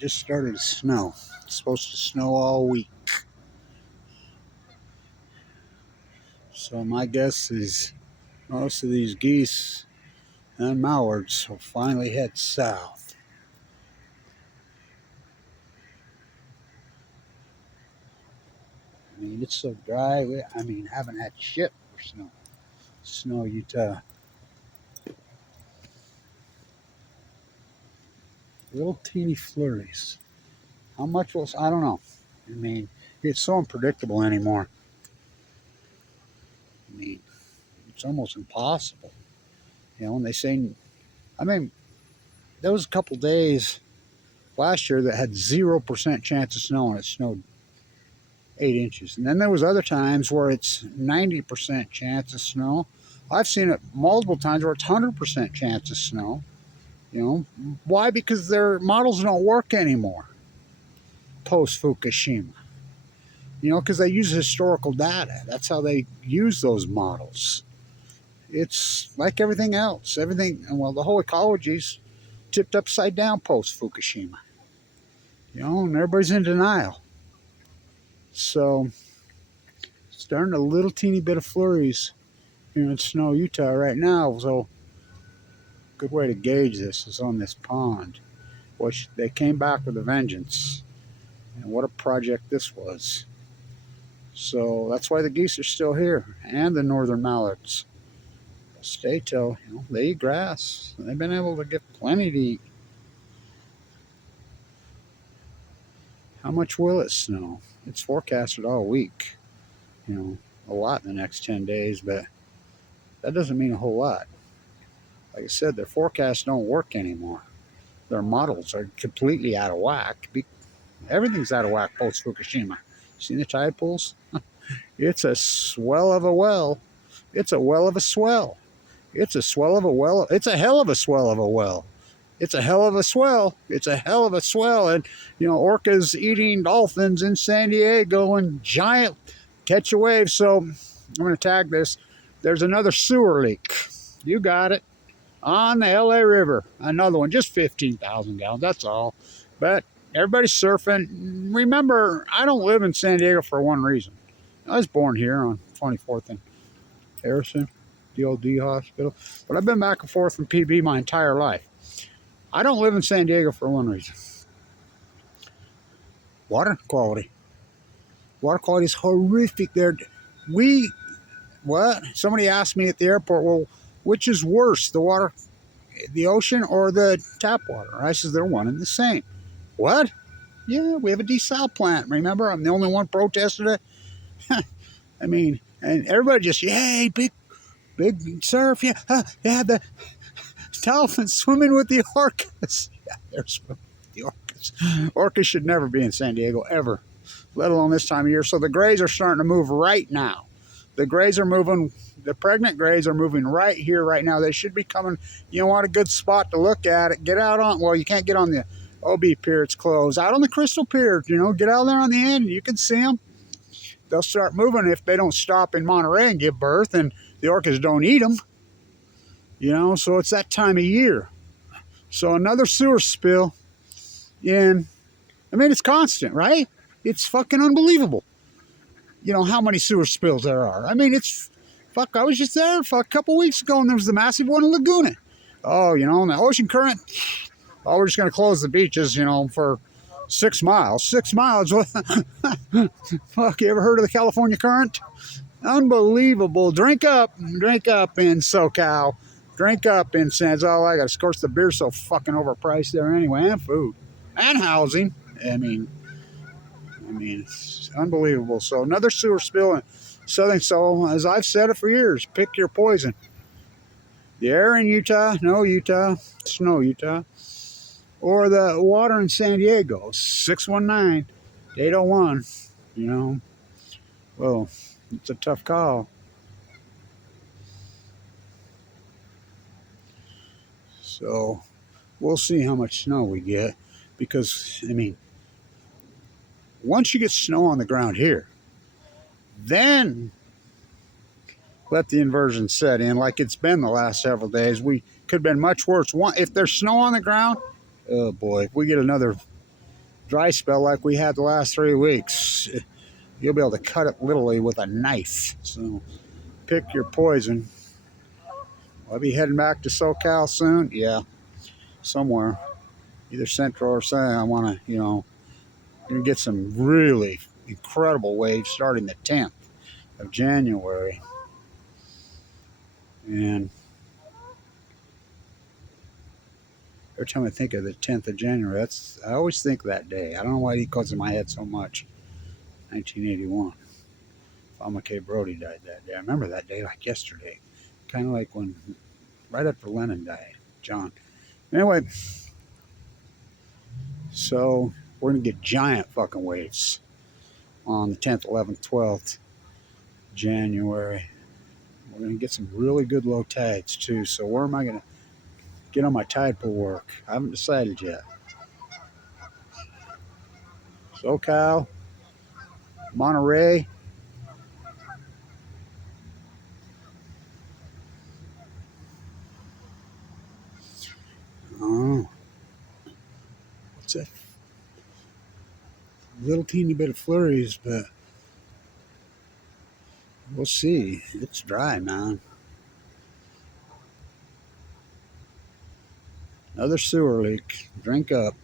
just started to snow. It's supposed to snow all week. So my guess is most of these geese and mallards will finally head south. I mean, it's so dry. Haven't had shit for snow. Snow, Utah. Little teeny flurries. How much was, I don't know. I mean, it's so unpredictable anymore. I mean, it's almost impossible. You know, and they say, there was a couple days last year that had 0% chance of snow, and it snowed 8 inches. And then there was other times where it's 90% chance of snow. I've seen it multiple times where it's 100% chance of snow. You know, why? Because their models don't work anymore post Fukushima. You know, because they use historical data. That's how they use those models. It's like everything else. Well, the whole ecology's tipped upside down post Fukushima. You know, and everybody's in denial. So, starting a little teeny bit of flurries here in Snow, Utah right now. So, good way to gauge this is on this pond, which they came back with a vengeance. And what a project this was. So that's why the geese are still here, and the northern mallards. Stay till, you know, they eat grass. They've been able to get plenty to eat. How much will it snow? It's forecasted all week. You know, a lot in the next 10 days, but that doesn't mean a whole lot. Like I said, their forecasts don't work anymore. Their models are completely out of whack. Everything's out of whack post Fukushima. Seen the tide pools? It's a swell of a well. It's a well of a swell. It's a swell of a well. It's a hell of a swell of a well. It's a hell of a swell. It's a hell of a swell. And, you know, orcas eating dolphins in San Diego and giant catch a wave. So I'm going to tag this. There's another sewer leak. You got it. On the LA River. Another one. Just 15,000 gallons. That's all. But everybody's surfing. Remember, I don't live in San Diego for one reason. I was born here on 24th and Harrison, the old D hospital. But I've been back and forth from PB my entire life. I don't live in San Diego for one reason. Water quality. Water quality is horrific there. Somebody asked me at the airport, well, which is worse, the water, the ocean, or the tap water? I says, they're one and the same. What? Yeah, we have a desal plant. Remember, I'm the only one protested it. I mean, and everybody just, yay, big surf, yeah, the dolphins swimming with the orcas. Yeah, they're swimming with the orcas. Orcas should never be in San Diego, ever, let alone this time of year. So the grays are starting to move right now. The grays are moving, the pregnant grays are moving right here, right now. They should be coming. You want a good spot to look at it. Get out on, well, you can't get on the OB Pier, it's closed. Out on the Crystal Pier, you know, get out there on the end, you can see them. They'll start moving if they don't stop in Monterey and give birth, and the orcas don't eat them. You know, so it's that time of year. So another sewer spill it's constant, right? It's fucking unbelievable. You know, how many sewer spills there are. I mean, I was just there for a couple weeks ago, and there was the massive one in Laguna. Oh, you know, and the ocean current, oh, we're just going to close the beaches, you know, for 6 miles. 6 miles. Fuck, you ever heard of the California current? Unbelievable. Drink up in So.Cal. Drink up in San Diego. I got, of course, the beer's so fucking overpriced there anyway, and food and housing. I mean, it's unbelievable. So another sewer spill in Southern. So as I've said it for years, pick your poison. The air in Utah, Snow, Utah, or the water in San Diego, 619-801. You know, well, it's a tough call. So we'll see how much snow we get, because, I mean, once you get snow on the ground here, then let the inversion set in like it's been the last several days. We could have been much worse. If there's snow on the ground, oh boy, if we get another dry spell like we had the last 3 weeks, you'll be able to cut it literally with a knife. So pick your poison. I'll be heading back to So.Cal soon. Yeah, somewhere, either central or south. I want to, gonna get some really incredible waves starting the 10th of January. And every time I think of the 10th of January, I always think that day. I don't know why it goes in my head so much. 1981. Alma K. Brody died that day. I remember that day like yesterday. Kind of like when, right after Lennon died, John. Anyway, so we're going to get giant fucking waves on the 10th, 11th, 12th January. We're going to get some really good low tides too. So where am I going to get on my tide pool work? I haven't decided yet. So.Cal, Monterey. Oh, what's that? Little teeny bit of flurries, but we'll see. It's dry, man. Another sewer leak. Drink up.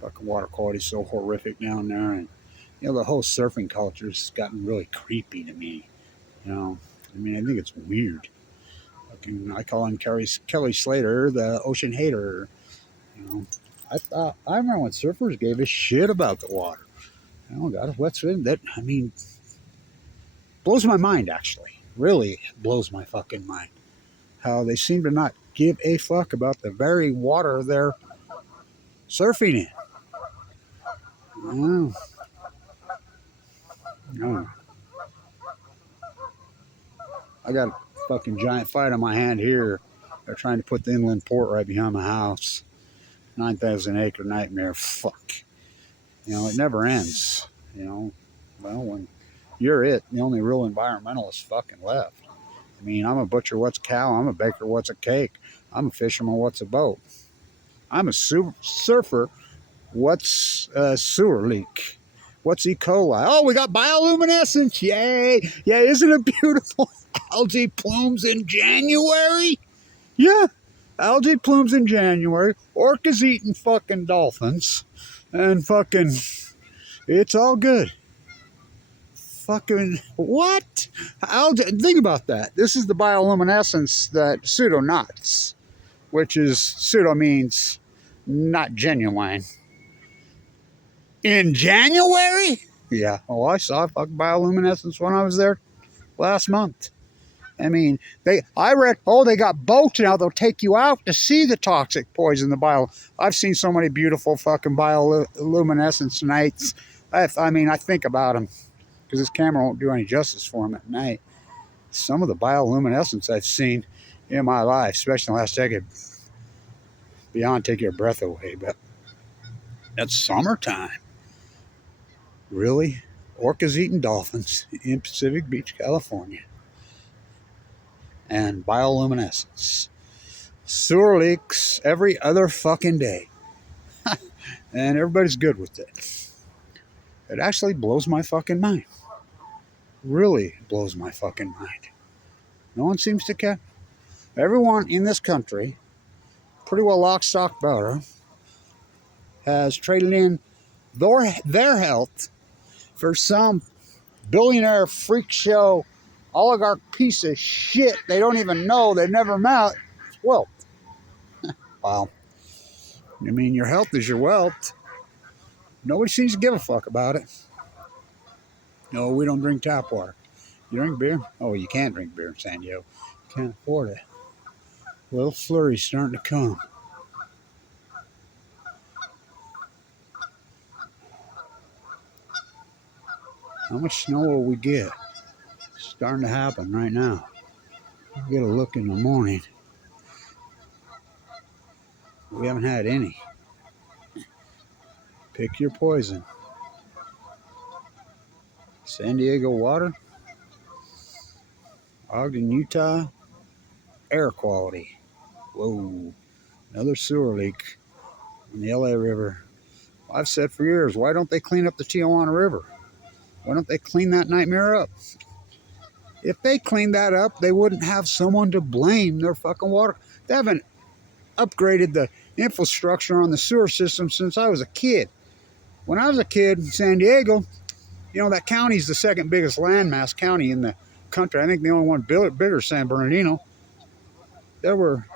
Fucking water quality is so horrific down there, and the whole surfing culture's gotten really creepy to me. I mean, I think it's weird. I call him Kelly Slater, the ocean hater. I remember when surfers gave a shit about the water. God, what's in that? I mean, blows my mind, actually. Really blows my fucking mind. How they seem to not give a fuck about the very water they're surfing in. Oh. Oh. I got a fucking giant fight on my hand here. They're trying to put the inland port right behind my house. 9,000 acre nightmare. Fuck. It never ends. Well, when you're it, the only real environmentalist fucking left. I mean, I'm a butcher, what's a cow? I'm a baker, what's a cake? I'm a fisherman, what's a boat? I'm a surfer, what's a sewer leak? What's E. coli? Oh, we got bioluminescence. Yay. Yeah, isn't it beautiful? Algae plumes in January? Yeah, algae plumes in January. Orcas eating fucking dolphins. And fucking, it's all good. Fucking, what? Algae, think about that. This is the bioluminescence that pseudo nuts, which is, pseudo means not genuine. In January? Yeah. Oh, I saw fucking bioluminescence when I was there last month. I mean, I read, they got boats now. They'll take you out to see the toxic poison, I've seen so many beautiful fucking bioluminescence nights. I think about them because this camera won't do any justice for them at night. Some of the bioluminescence I've seen in my life, especially in the last decade, beyond take your breath away, but that's summertime. Really? Orcas eating dolphins in Pacific Beach, California. And bioluminescence. Sewer leaks every other fucking day. And everybody's good with it. It actually blows my fucking mind. Really blows my fucking mind. No one seems to care. Everyone in this country, pretty well lock, stock, barrel, has traded in their health for some billionaire freak show oligarch piece of shit they don't even know, they've never met. Well, wow. I mean, your health is your wealth. Nobody seems to give a fuck about it. No, we don't drink tap water. You drink beer? Oh, you can't drink beer in San Diego. You can't afford it. Little flurry's starting to come. How much snow will we get? It's starting to happen right now. We'll get a look in the morning. We haven't had any. Pick your poison. San Diego water, Ogden, Utah, air quality. Whoa, another sewer leak on the LA River. I've said for years, why don't they clean up the Tijuana River? Why don't they clean that nightmare up? If they cleaned that up, they wouldn't have someone to blame their fucking water. They haven't upgraded the infrastructure on the sewer system since I was a kid. When I was a kid in San Diego, you know, that county's the second biggest landmass county in the country. I think the only one bigger is San Bernardino. There were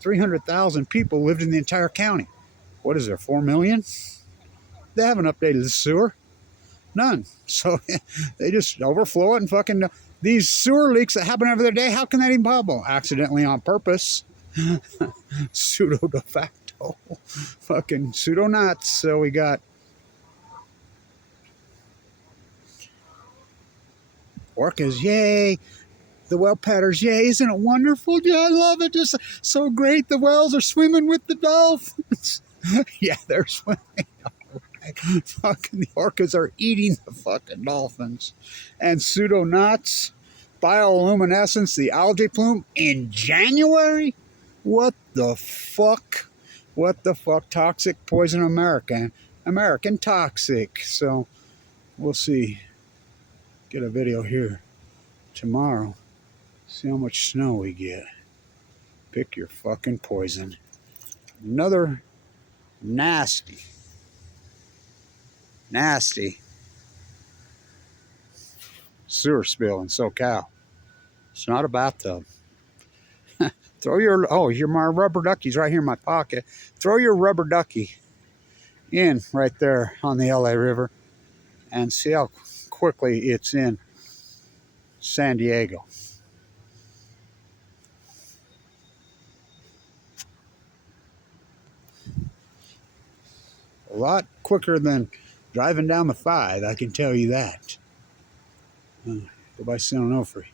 300,000 people lived in the entire county. What is there, 4 million? They haven't updated the sewer. None. So they just overflow it and fucking... These sewer leaks that happen every other day, how can that even possible? Accidentally on purpose. Pseudo de facto. Fucking pseudo nuts. So we got orcas, yay. The whale padders, yay. Isn't it wonderful? Yeah, I love it. Just so great. The whales are swimming with the dolphins. Yeah, they're swimming. Fucking the orcas are eating the fucking dolphins. And pseudonauts, bioluminescence, the algae plume in January? What the fuck? What the fuck? Toxic poison American toxic. So we'll see. Get a video here tomorrow. See how much snow we get. Pick your fucking poison. Another nasty sewer spill in So.Cal. It's not a bathtub. Throw your, oh, my rubber ducky's right here in my pocket. Throw your rubber ducky in right there on the LA River and see how quickly it's in San Diego. A lot quicker than driving down the 5, I can tell you that. Go by San Onofre.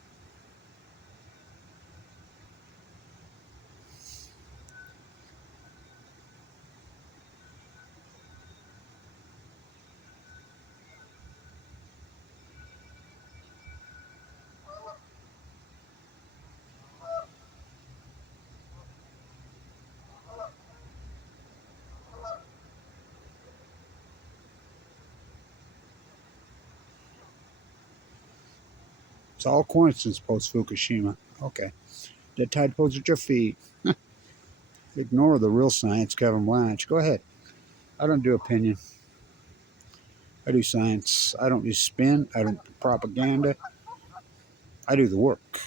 It's all coincidence post Fukushima. Okay. Dead tide pulls at your feet. Ignore the real science, Kevin Blanche. Go ahead. I don't do opinion. I do science. I don't do spin. I don't do propaganda. I do the work.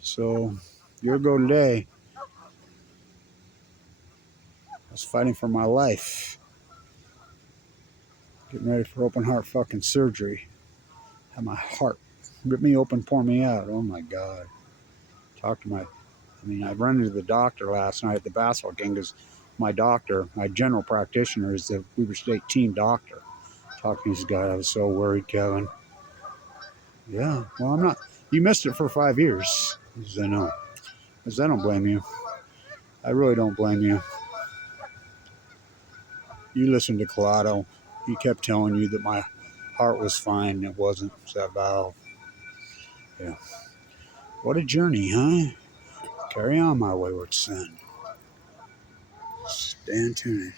So, year ago today, I was fighting for my life. Getting ready for open heart fucking surgery. Had my heart rip me open, pour me out. Oh my God. I run into the doctor last night at the basketball game because my doctor, my general practitioner, is the Weber State team doctor. Talking to this guy, I was so worried, Kevin. Yeah, well, I'm not. You missed it for 5 years. He said, no. I said, I don't blame you. I really don't blame you. You listened to Collado. He kept telling you that my heart was fine and it wasn't. It's that valve. Yeah. What a journey, huh? Carry on, my wayward son. Stand tuned.